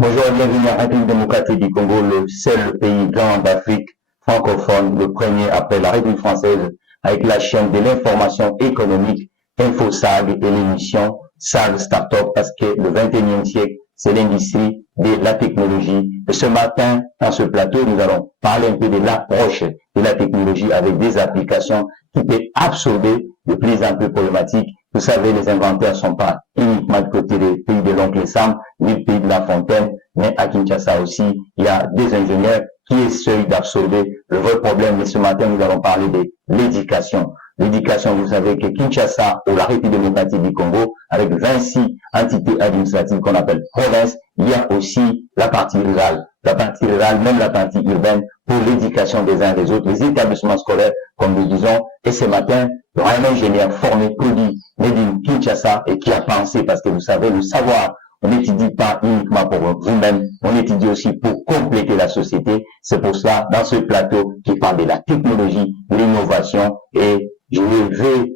Bonjour et bienvenue en République démocratique du Congo, le seul pays grand d'Afrique francophone, le premier après la République française, avec la chaîne de l'information économique InfoSAG et l'émission SAG Startup, parce que le 21e siècle, c'est l'industrie de la technologie. Et ce matin, dans ce plateau, nous allons parler un peu de l'approche de la technologie avec des applications qui peuvent absorber de plus en plus problématiques. Vous savez, les inventaires ne sont pas uniquement du côté des pays de l'oncle Sam, ni du pays de la Fontaine, mais à Kinshasa aussi, il y a des ingénieurs qui essayent d'absorber le vrai problème. Mais ce matin, nous allons parler de l'éducation. L'éducation, vous savez que Kinshasa, ou la République démocratique du Congo, avec 26 entités administratives qu'on appelle provinces, il y a aussi la partie rurale. La partie rurale, même la partie urbaine, pour l'éducation des uns des autres, les établissements scolaires, comme nous disons. Et ce matin, il y aura un ingénieur formé, produit, made in Kinshasa, et qui a pensé, parce que vous savez, le savoir, on n'étudie pas uniquement pour vous-même, on étudie aussi pour compléter la société. C'est pour cela, dans ce plateau qui parle de la technologie, de l'innovation, et je vais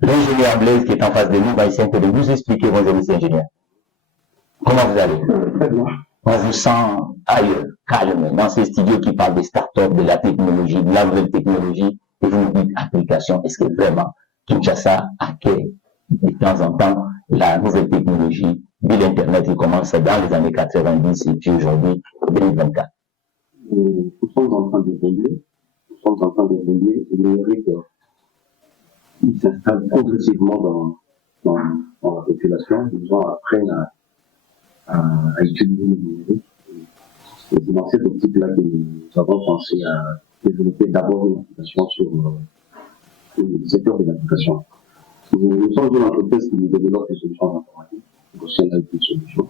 l'ingénieur Blaise qui est en face de nous va essayer de vous expliquer, bonjour monsieur ingénieur. Comment vous allez? Très bien. On vous sent ailleurs, calme, dans ces studios qui parlent des startups, de la technologie, de la nouvelle technologie, et vous nous dites application. Est-ce que vraiment Kinshasa accueille de temps en temps la nouvelle technologie de l'Internet qui commence dans les années 90 et puis aujourd'hui, 2024? Nous sommes en train d'évoluer. Nous sommes en train d'évoluer et le numérique, il s'installe progressivement dans la population. Les gens apprennent à utiliser le numérique. Et c'est dans cette optique-là que nous avons pensé à développer d'abord une application sur le secteur de l'application. Nous sommes une entreprise qui développe des solutions informatiques, au sein de la solutions.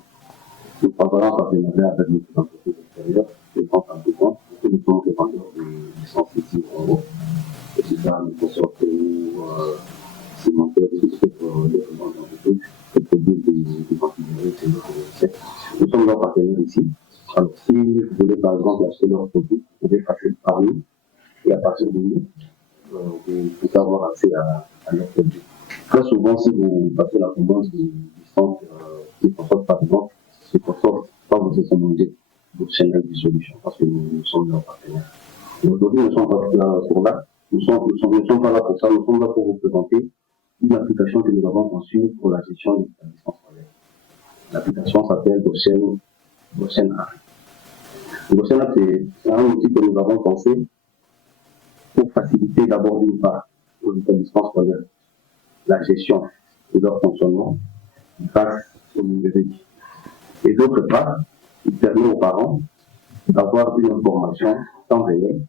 Nous travaillons en partenariat avec des entreprises extérieures, des grands fabricants, et nous sommes des vendeurs de licences ici en Europe. Et c'est ça, nous consortons cimentaires, pour les grandes entreprises, qui produisent des particuliers, c'est notre recette. Nous sommes leurs partenaires ici. Alors, si vous voulez par exemple acheter leurs produits, vous pouvez passer par nous, et à partir de nous, vous pouvez avoir accès à leurs produits. Très souvent, si vous passez la commande du centre Microsoft, par exemple, Microsoft va vous recommander votre chaîne de solutions parce que nous sommes leurs partenaires. Aujourd'hui, nous ne sommes pas là pour là. Nous ne sommes pas là pour ça. Nous sommes là pour vous présenter une application que nous avons conçue pour la gestion des établissements scolaires. L'application s'appelle Goshen App. Goshen App, c'est un outil que nous avons pensé pour faciliter d'abord d'une part aux établissements scolaires la gestion de leur fonctionnement grâce au numérique. Et d'autre part, il permet aux parents d'avoir une information en temps réel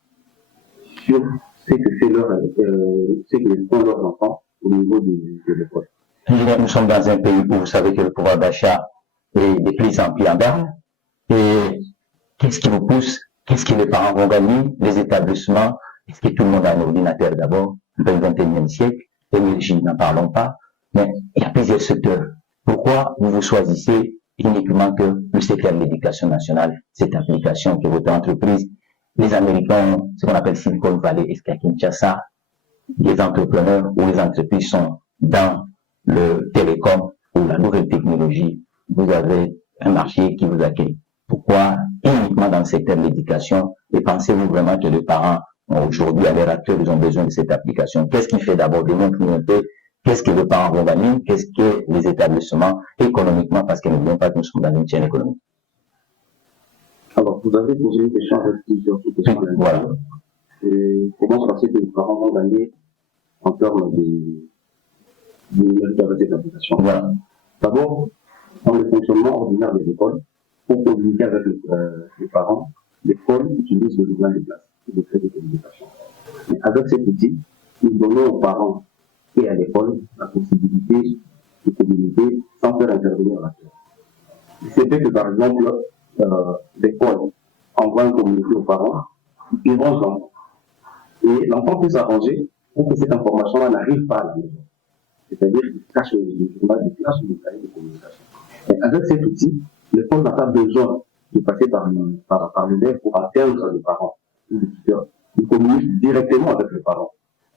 sur ce que font leurs enfants au niveau de l'école. Nous sommes dans un pays où vous savez que le pouvoir d'achat est de plus en plus en berne. Et qu'est-ce qui vous pousse? Qu'est-ce que les parents vont gagner? Les établissements? Est-ce que tout le monde a un ordinateur d'abord? Dans le 21e siècle, l'énergie, n'en parlons pas. Mais il y a plusieurs secteurs. Pourquoi vous choisissez uniquement que le secteur de l'éducation nationale, cette application que votre entreprise, les Américains, ce qu'on appelle Silicon Valley, est-ce qu'à Kinshasa, les entrepreneurs ou les entreprises sont dans le télécom ou la nouvelle technologie, vous avez un marché qui vous accueille. Pourquoi uniquement dans le secteur de l'éducation? Et pensez-vous vraiment que les parents, aujourd'hui, à l'heure actuelle, ils ont besoin de cette application? Qu'est-ce qui fait d'abord de nous un peu? Qu'est-ce que les parents vont gagner? Qu'est-ce que les établissements économiquement? Parce que n'oublions pas que nous sommes dans une chaîne économique. Alors, vous avez posé une question avec plusieurs questions. Voilà. Et comment se fait que les parents vont gagner en termes de numérique avec cette application? Voilà. D'abord, dans le fonctionnement ordinaire des écoles, pour communiquer avec les parents, l'école utilise le double de classe et le fait de communication. Mais avec cet outil, nous donnons aux parents et à l'école la possibilité de communiquer sans faire intervenir l'acteur. C'est fait que, par exemple, l'école envoie un communiqué aux parents, ils vont l'enfant. Et l'enfant peut s'arranger pour que cette information-là n'arrive pas à la maison. C'est-à-dire qu'il cache le journal de classe ou le cahier de communication. Et avec cet outil, l'école n'a pas besoin de passer par l'élève pour atteindre les parents ou le tuteur. Il communique directement avec les parents.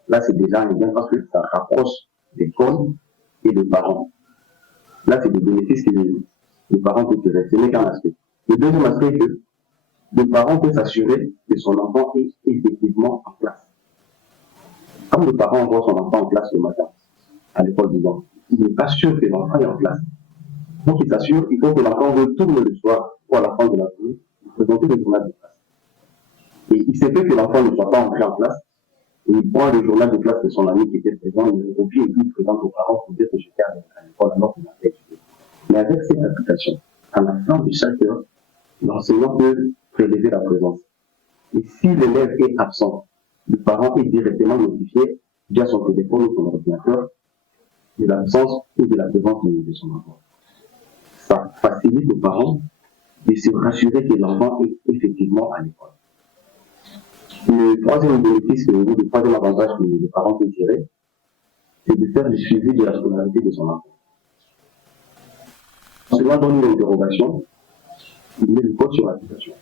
Là, c'est déjà un bien parce que ça rapproche l'école et les parents. Là, c'est des bénéfices que les parents peuvent tirer. Ce n'est qu'un aspect. Le deuxième aspect est que le parent peut s'assurer que son enfant est effectivement en classe. Quand le parent envoie son enfant en classe le matin, à l'école disons, il n'est pas sûr que l'enfant est en classe. Donc il s'assure, il faut que l'enfant retourne le soir ou à la fin de la journée présenter le journal de classe. Et il s'est fait que l'enfant ne soit pas entré en classe, et il prend le journal de classe de son ami qui était présent, il le revient et puis il présente aux parents pour dire que j'étais à l'école alors qu'il avait étudié. Mais avec cette application, à la fin de chaque heure, l'enseignant peut prélever la présence. Et si l'élève est absent, le parent est directement notifié via son téléphone ou son ordinateur de l'absence ou de la présence de son enfant. Ça facilite aux parents de se rassurer que l'enfant est effectivement à l'école. Le troisième bénéfice, le troisième avantage que les parents peuvent tirer, c'est de faire le suivi de la scolarité de son enfant. L'enseignant donne une interrogation, il met le code sur l'application.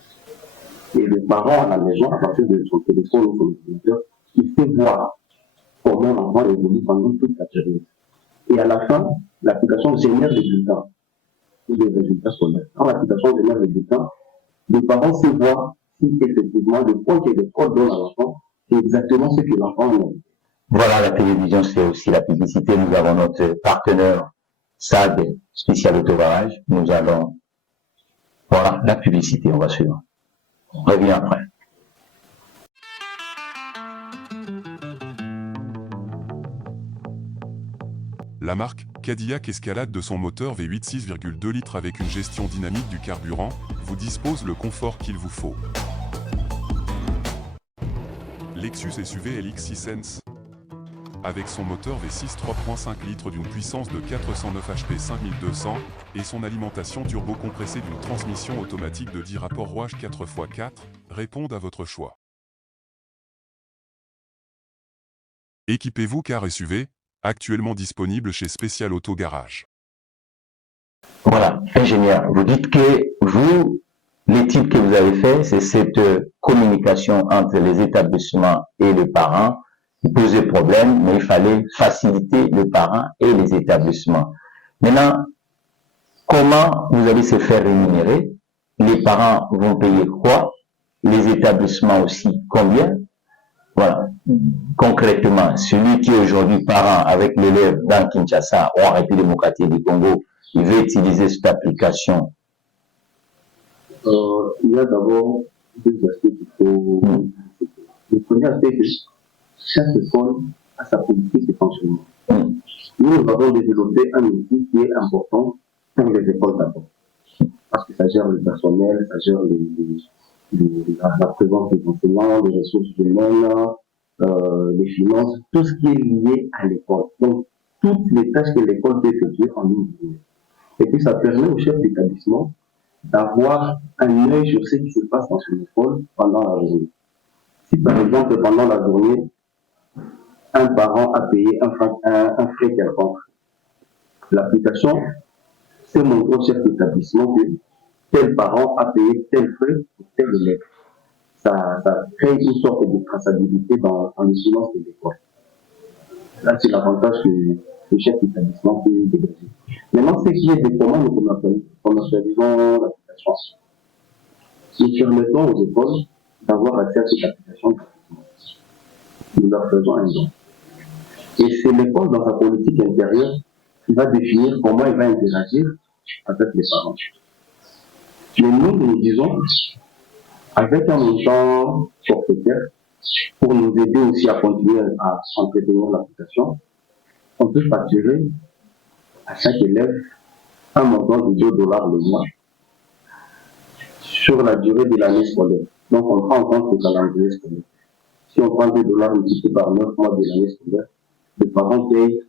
Et le parent à la maison, à partir de son téléphone ou son ordinateur, il sait voir comment l'enfant évolue pendant toute la période. Et à la fin, l'application génère des résultats, ou des résultats scolaires. Quand l'application génère des résultats, le parent sait voir si effectivement le point que l'école donne à l'enfant, c'est exactement ce que l'enfant a. Voilà, la télévision, c'est aussi la publicité. Nous avons notre partenaire SAD, spécial autobarrage. Nous allons, voilà, la publicité, on va suivre. On revient après. La marque Cadillac Escalade de son moteur V8 6,2 litres avec une gestion dynamique du carburant vous dispose le confort qu'il vous faut. Lexus SUV LX6 Sense. Avec son moteur V6 3.5 litres d'une puissance de 409 HP 5200 et son alimentation turbo-compressée d'une transmission automatique de 10 rapports rouage 4x4, répondent à votre choix. Équipez-vous car SUV, actuellement disponible chez Spécial Auto Garage. Voilà, ingénieur, vous dites que vous, l'étude que vous avez fait, c'est cette communication entre les établissements et le parent qui posait problème, mais il fallait faciliter le parent et les établissements. Maintenant, comment vous allez se faire rémunérer? Les parents vont payer quoi? Les établissements aussi, combien? Voilà. Concrètement, celui qui est aujourd'hui parent avec l'élève dans Kinshasa ou en République démocratique du Congo, il veut utiliser cette application. Il y a d'abord deux aspects qu'il faut. Le premier aspect, c'est que chaque école a sa politique de fonctionnement. Nous avons développé un outil qui est important pour les écoles d'abord. Parce que ça gère le personnel, ça gère la présence des enseignants, les ressources humaines, les finances, tout ce qui est lié à l'école. Donc, toutes les tâches que l'école peut effectuer en une journée. Et puis, ça permet au chef d'établissement d'avoir un œil sur ce qui se passe dans son école pendant la journée. Si, par exemple, pendant la journée, un parent a payé un frais quelconque, l'application sait montrer au chef d'établissement que tel parent a payé tel frais pour tel élève. Ça crée une sorte de traçabilité dans les finances de l'école. Là, c'est l'avantage que le chef d'établissement peut dégager. Maintenant, ce qui est de comment nous commercialisons l'application. Nous permettons aux écoles d'avoir accès à cette application gratuitement. Nous leur faisons un don. Et c'est l'école, dans sa politique intérieure, qui va définir comment elle va interagir avec les parents. Mais nous disons, avec un montant forfaitaire, pour nous aider aussi à continuer à entretenir l'application, on peut facturer à chaque élève un montant de $2 le mois sur la durée de l'année scolaire. Donc on prend en compte le calendrier scolaire. Si on prend $2 multiplié par 9 mois de l'année scolaire, les parents payent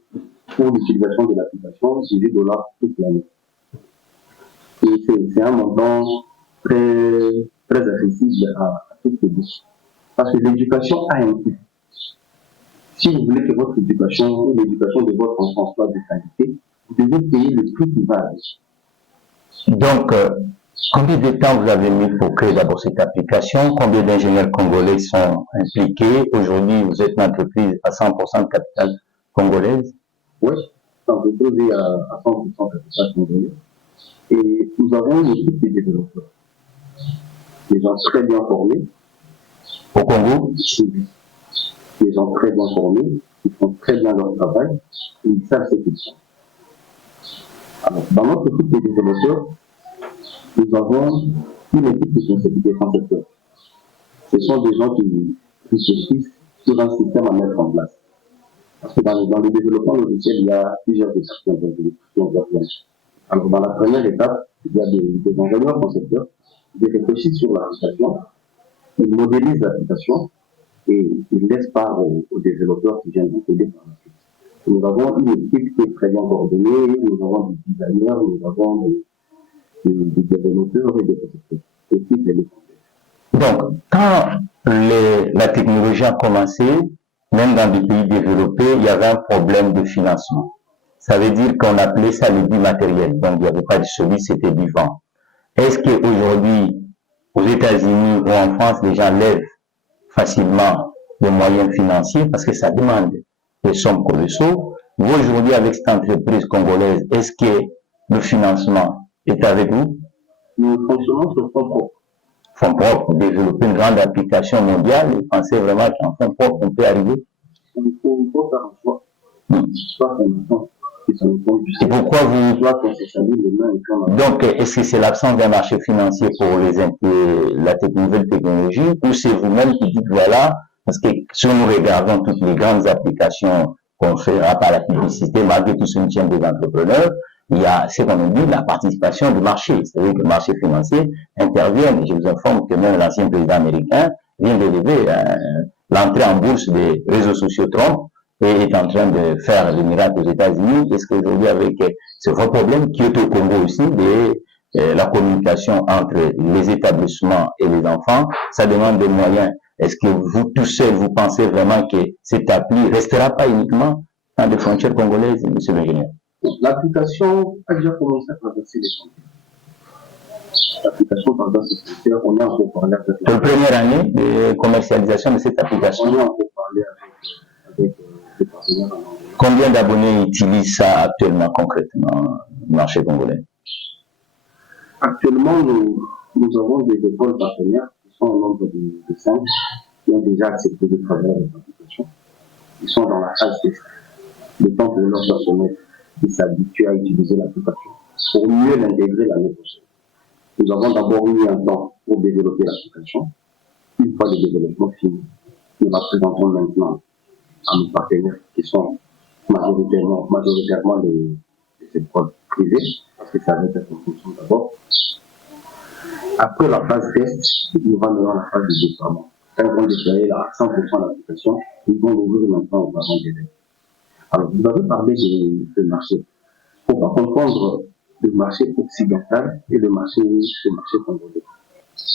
pour l'utilisation de l'application $18 toute l'année. Et c'est un montant très accessible à toutes les bourses. Parce que l'éducation a un coût. Si vous voulez que votre éducation ou l'éducation de votre enfant soit de qualité, vous devez payer le prix qui va avec. Donc, combien de temps vous avez mis pour créer d'abord cette application? Combien d'ingénieurs congolais sont impliqués? Aujourd'hui, vous êtes une entreprise à 100% de capital congolaise? Oui, l'entreprise est à 100% de capital congolais. Et nous avons une équipe de développeurs. des gens très bien formés. Au Congo? Des gens très bien formés, ils font très bien leur travail, et ils savent ce qu'ils font. Alors, dans notre équipe de développeurs, nous avons une équipe qui sont des concepteurs. Ce sont des gens qui se fixent sur un système à mettre en place. Parce que dans le développement logiciel, il y a plusieurs étapes qui interviennent. Alors, dans la première étape, il y a des ingénieurs concepteurs qui réfléchissent sur l'application, ils modélisent l'application et ils laissent part aux développeurs qui viennent d'encoder par la suite. Nous avons une équipe qui est très bien coordonnée, nous avons des designers, nous avons des développeurs et des concepteurs. L'équipe est Donc, quand la technologie a commencé, même dans des pays développés, il y avait un problème de financement. Ça veut dire qu'on appelait ça le bimatériel. Donc, il n'y avait pas de solide, c'était du vent. Est-ce qu'aujourd'hui, aux États-Unis ou en France, les gens lèvent facilement les moyens financiers parce que ça demande des sommes colossaux? Vous, aujourd'hui, avec cette entreprise congolaise, est-ce que le financement est avec vous? Nous fonctionnons sur fonds propres. Fonds propres, développer une grande application mondiale, vous pensez vraiment qu'en fonds propres, on peut arriver? Il faut faire un choix. Soit qu'on et pourquoi vous... Donc, est-ce que c'est l'absence d'un marché financier pour la nouvelle technologie ou c'est vous-même qui dites voilà, parce que si nous regardons toutes les grandes applications qu'on fait par la publicité, malgré tout ce soutien des entrepreneurs, il y a ce qu'on dit la participation du marché, c'est-à-dire que le marché financier intervient. Et je vous informe que même l'ancien président américain vient d'élever l'entrée en bourse des réseaux sociaux Trump et est en train de faire le miracle aux États-Unis. Est-ce qu'aujourd'hui, avec ce vrai problème qui est au Congo aussi, la communication entre les établissements et les enfants, ça demande des moyens. Est-ce que vous, tout seul, vous pensez vraiment que cette appli ne restera pas uniquement dans les frontières congolaises, monsieur l'ingénieur? L'application a déjà commencé à traverser les frontières. L'application traverse les frontières, on est en coparler avec... C'est la première année de commercialisation de cette application. On est en coparler avec les partenaires. Combien d'abonnés utilisent ça actuellement, concrètement, le marché congolais? Actuellement, nous avons des écoles partenaires qui sont au nombre de 5 qui ont déjà accepté de travailler avec l'application. Ils sont dans la phase test. Le temps pour leur permettre de s'habituer à utiliser l'application pour mieux l'intégrer l'année prochaine. Nous avons d'abord mis un temps pour développer l'application. Une fois le développement fini, nous la présentons maintenant à nos partenaires qui sont majoritairement des écoles privées, parce que ça va être en fonction d'abord. Après la phase test, nous allons dans la phase de déploiement. Quand ils vont déployer à 100% l'application, ils vont ouvrir maintenant aux parents d'élèves. Alors, vous avez parlé de marché. Il ne faut pas confondre le marché occidental et le marché congolais.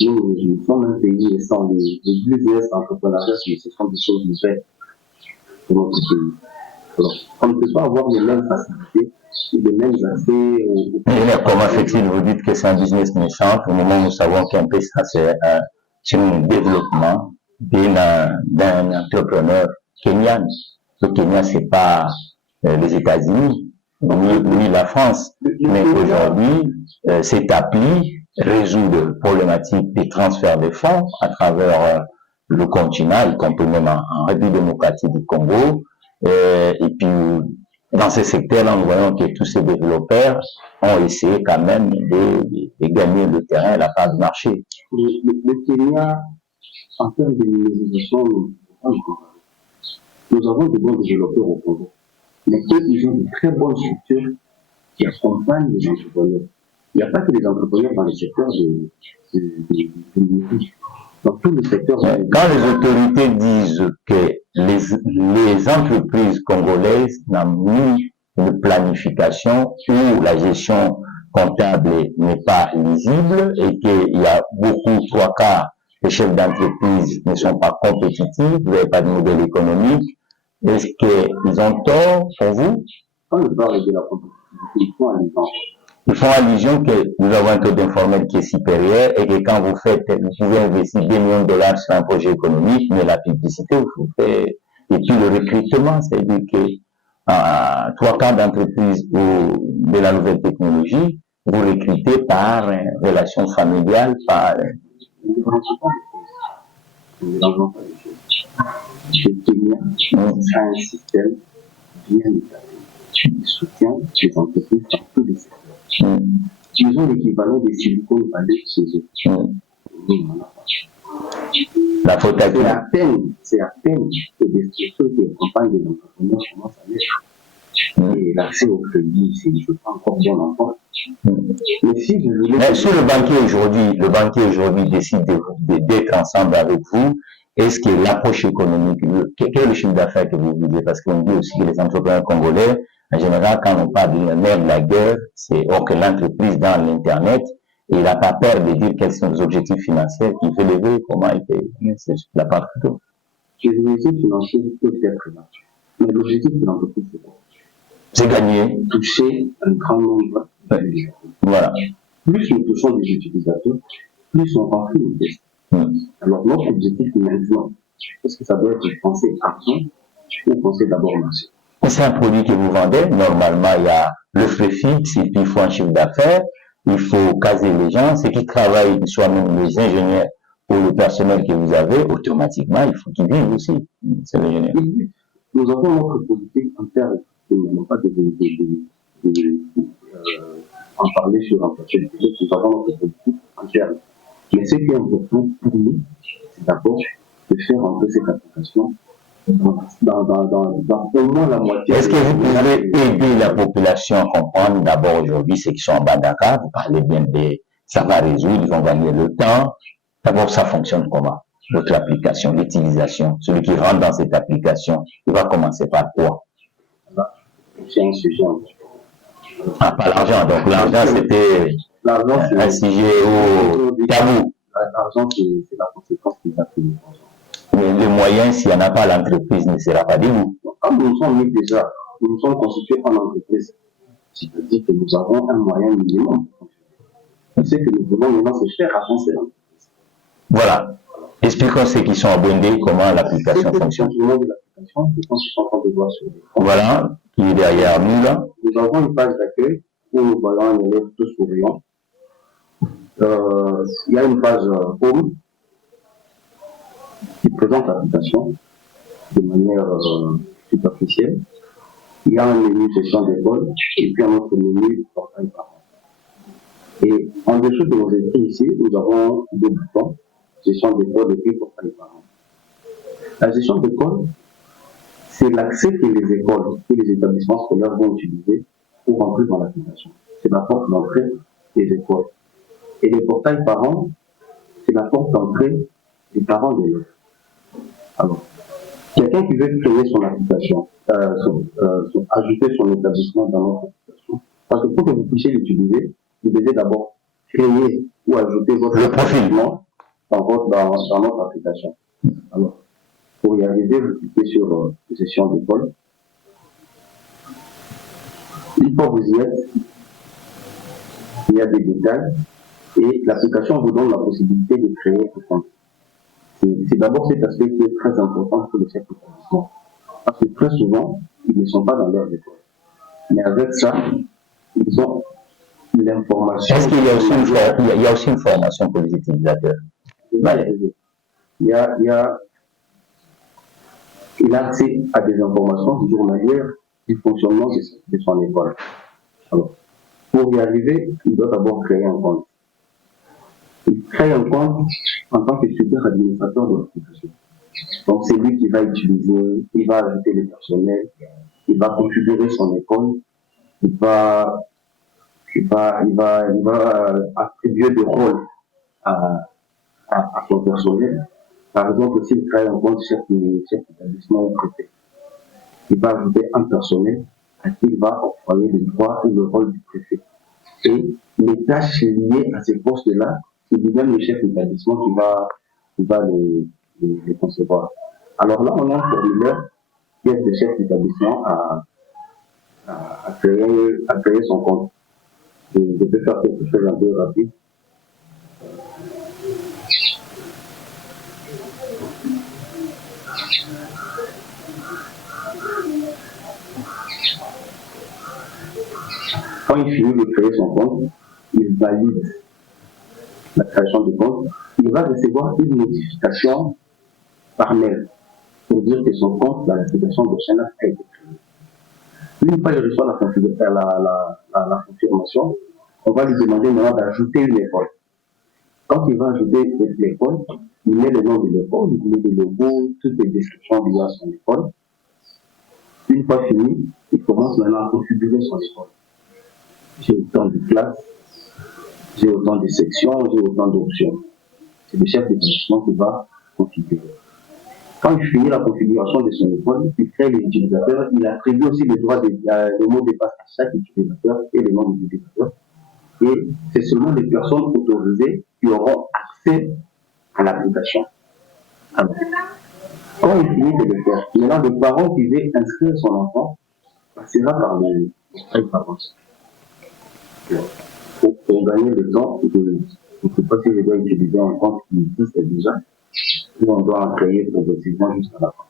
Nous sommes un pays sans les business entrepreneuriat, ce sont des choses nouvelles pour notre pays. Alors, on ne peut pas avoir les mêmes facilités et les mêmes accès aux... Comment fait-il, vous dites que c'est un business méchant, au moment où nous savons qu'un peu ça, c'est un développement d'un entrepreneur kenyan. Le Kenya, c'est pas les États-Unis, ni la France. Mais aujourd'hui, cette appli résout des problématiques de transfert de fonds à travers le continent, y compris même en République démocratique du Congo. Et puis, dans ce secteur-là, nous voyons que tous ces développeurs ont essayé quand même de gagner le terrain à la part du marché. Le Kenya, en termes de numérisation, nous avons de bons développeurs au Congo. Mais eux, ils ont de très bonnes structures qui accompagnent les entrepreneurs. Il n'y a pas que les entrepreneurs dans le secteur de numérique. Dans tous les secteurs. Quand les autorités disent que les entreprises congolaises n'ont ni de planification ou la gestion comptable n'est pas lisible et qu'il y a beaucoup, 3/4 des chefs d'entreprise ne sont pas compétitifs, vous n'avez pas de modèle économique, est-ce qu'ils ont tort pour vous? Quand ils parlent de la compétitivité, ils font allusion que nous avons un taux d'informel qui est supérieur et que quand vous pouvez investir 2 millions de dollars sur un projet économique, mais la publicité, vous faites, et puis le recrutement, c'est-à-dire que 3/4 d'entreprises de la nouvelle technologie, vous recrutez par relation familiale, par ne mélangeons pas les choses. Ne mélangeons pas les choses. Le Kenya a un système bien établi qui soutient les entreprises dans tous les secteurs. Ils ont l'équivalent des Silicon Valley chez eux. Nous, on n'en a pas. La faute à qui? C'est à peine que des structures qui accompagnent les entrepreneurs commencent à naître. Et l'accès au crédit, c'est pas encore bien encore. Mais si vous voulez. Mais si le banquier aujourd'hui décide d'être ensemble avec vous, est-ce que l'approche économique, quel est le chiffre d'affaires que vous visez? Parce qu'on dit aussi que les entrepreneurs congolais, en général, quand on parle de nerf de la guerre, c'est or que l'entreprise dans l'Internet, et il n'a pas peur de dire quels sont les objectifs financiers qu'il veut lever, comment il fait. C'est la part plutôt. Les objectifs financiers peuvent être là. Mais l'objectif de l'entreprise, c'est quoi? C'est gagner. Toucher un grand nombre d'utilisateurs. Voilà. Plus nous touchons des utilisateurs, plus on remplit nos tests. Alors, notre objectif maintenant, est-ce que ça doit être penser argent ou penser d'abord marché? C'est un produit que vous vendez. Normalement, il y a le frais fixe et puis il faut un chiffre d'affaires. Il faut caser les gens. Ceux qui travaillent, soit même les ingénieurs ou le personnel que vous avez, automatiquement, il faut qu'ils vivent aussi. C'est l'ingénieur. Nous avons notre politique interne. Nous n'avons pas en parler sur un projet. Nous avons notre politique interne. Mais ce qui est important pour nous, c'est d'abord de faire un peu cette application dans au moins la moitié. Est-ce que vous pouvez aider la population à comprendre d'abord aujourd'hui ceux qui sont en Bandaka? Vous parlez bien ça va résoudre, ils vont gagner le temps. D'abord, ça fonctionne comment? Votre application, l'utilisation. Celui qui rentre dans cette application, il va commencer par quoi? C'est un sujet. Ah, pas l'argent. Donc, l'argent, c'était un sujet au tabou. L'argent, c'est la conséquence qui va tenir. Mais le moyen, s'il n'y en a pas, l'entreprise ne sera pas debout. Comme nous sommes mis déjà, nous sommes constitués en entreprise. C'est-à-dire que nous avons un moyen minimum. Ce que nous voulons maintenant, c'est faire avancer l'entreprise. Voilà. Expliquons ceux qui sont abonnés comment l'application fonctionne. Voilà, qui est derrière nous là. Nous avons une page d'accueil où nous voyons un élève tout souriant. Il y a une page home qui présente l'application de manière superficielle. Il y a un menu session d'école et puis un autre menu portail parent. Et en dessous de nos écrits ici, nous avons deux boutons, gestion d'école et puis portail parent. La gestion d'école, c'est l'accès que les écoles et les établissements scolaires vont utiliser pour rentrer dans l'application. C'est la porte d'entrée des écoles. Et les portails parents, c'est la porte d'entrée des parents d'élèves. Alors, quelqu'un qui veut créer son application, ajouter son établissement dans notre application, parce que pour que vous puissiez l'utiliser, vous devez d'abord créer ou ajouter votre établissement dans notre application. Alors, pour y arriver, vous cliquez sur gestion d'école. Une fois que vous y êtes, il y a des détails et l'application vous donne la possibilité de créer un compte. C'est d'abord cet aspect qui est très important pour les chefs d'établissement. Parce que très souvent, ils ne sont pas dans leur école. Mais avec ça, ils ont l'information. Est-ce qu'il y a aussi une formation pour les utilisateurs? Il a accès à des informations journalières du fonctionnement de son école. Alors, pour y arriver, il doit d'abord créer un compte. Il crée un compte en tant que super administrateur de l'application. Donc, c'est lui qui va utiliser, il va ajouter les personnels, il va configurer son école, il va attribuer des rôles à son personnel. Par exemple, s'il crée un compte chef d'établissement ou préfet, il va ajouter un personnel à qui il va octroyer les droits ou le rôle du préfet. Et les tâches liées à ces postes-là, c'est lui-même le chef d'établissement qui va les concevoir. Alors là, on a un formulaire qui aide le chef d'établissement à créer son compte. Je peux faire quelque chose un peu rapide. Quand il finit de créer son compte, il valide la création du compte il va recevoir une notification par mail pour dire que son compte dans l'application de Chaîne a été créé. Une fois qu'il reçoit la confirmation, on va lui demander maintenant d'ajouter une école. Quand il va ajouter l'école, il met le nom de l'école, il met le logo, toutes les descriptions liées à son école. Une fois fini, il commence maintenant à configurer son école. J'ai autant de classes, j'ai autant de sections, j'ai autant d'options. C'est le chef d'établissement qui va configurer. Quand il finit la configuration de son école, il crée l'utilisateur, il attribue aussi le droit le mot de passe à chaque utilisateur et le nom de l'utilisateur. Et c'est seulement les personnes autorisées qui auront accès à l'application. Quand il finit de le faire, maintenant le parent qui veut inscrire son enfant passera par le parent. Pour gagner le temps, je ne sais pas si je dois utiliser un compte qui existe déjà, ou on doit en créer progressivement jusqu'à la fin.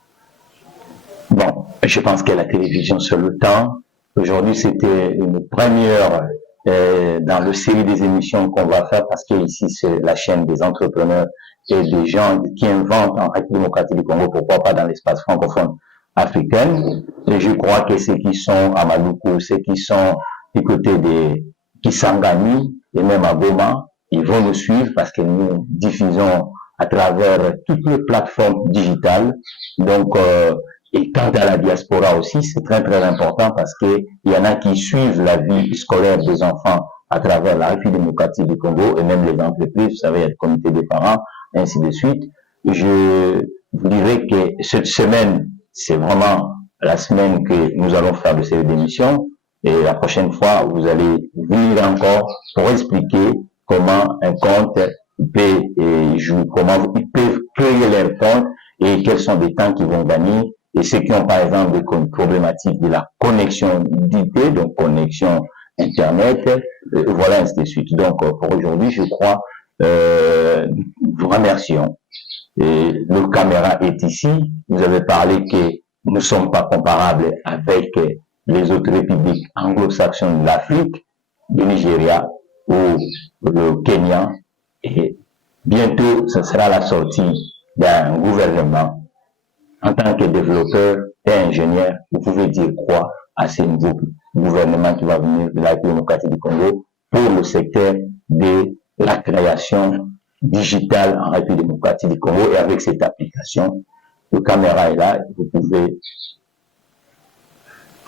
Bon, je pense que la télévision sur le temps, aujourd'hui c'était une première dans le série des émissions qu'on va faire parce que ici c'est la chaîne des entrepreneurs et des gens qui inventent en République démocratique du Congo, pourquoi pas dans l'espace francophone africain. Et je crois que ceux qui sont à Maluku, ceux qui sont du côté des Kisangani et même à Goma, ils vont nous suivre parce que nous diffusons à travers toutes les plateformes digitales. Donc, et quant à la diaspora aussi, c'est très très important parce que il y en a qui suivent la vie scolaire des enfants à travers la République démocratique du Congo et même les entreprises, vous savez, il y a le comité des parents, ainsi de suite. Je vous dirais que cette semaine, c'est vraiment la semaine que nous allons faire de cette émission. Et la prochaine fois, vous allez venir encore pour expliquer comment un compte peut jouer, comment ils peuvent créer leur compte et quels sont les temps qu'ils vont gagner. Et ceux qui ont par exemple des problématiques de la connexion d'idées, donc connexion Internet, voilà, ainsi de suite. Donc pour aujourd'hui, je crois, nous vous remercions. Et le caméra est ici. Vous avez parlé que nous ne sommes pas comparables avec les autres républiques anglo-saxonnes de l'Afrique, du Nigeria ou le Kenya. Et bientôt, ce sera la sortie d'un gouvernement. En tant que développeur et ingénieur, vous pouvez dire quoi à ce nouveau gouvernement qui va venir de la République démocratique du Congo pour le secteur de la création digitale en République démocratique du Congo et avec cette application. Le caméra est là, vous pouvez.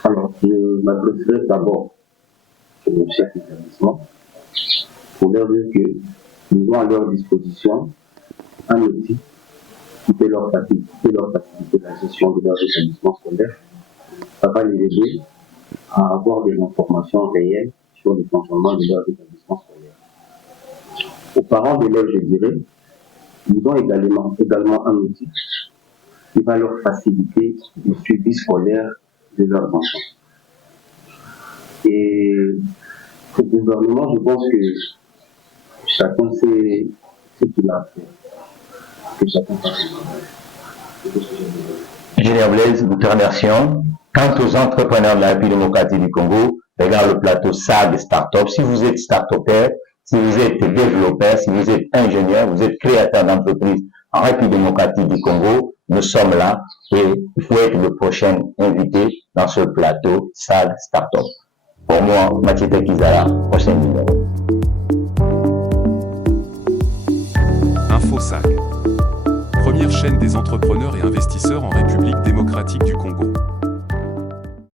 Alors, je m'adresserai d'abord au chef d'établissement pour leur dire que nous avons à leur disposition un outil qui peut leur faciliter la gestion de leurs établissements scolaires. Ça va les aider à avoir des informations réelles sur le fonctionnement de leurs établissements scolaires. Aux parents d'élèves, je dirais, ils ont également un outil qui va leur faciliter le suivi scolaire de leurs enfants. Et au gouvernement, je pense que chacun sait ce qu'il a à faire. Que chacun fasse son travail. Ingénieur Blaise, nous te remercions. Quant aux entrepreneurs de la République démocratique du Congo, regarde le plateau SAG Startup. Si vous êtes start-upper, si vous êtes développeur, si vous êtes ingénieur, vous êtes créateur d'entreprise en République démocratique du Congo, nous sommes là et il faut être le prochain invité dans ce plateau SAG Startup. Pour moi, Mathieu Tekizala, prochain numéro. InfoSAG, première chaîne des entrepreneurs et investisseurs en République démocratique du Congo.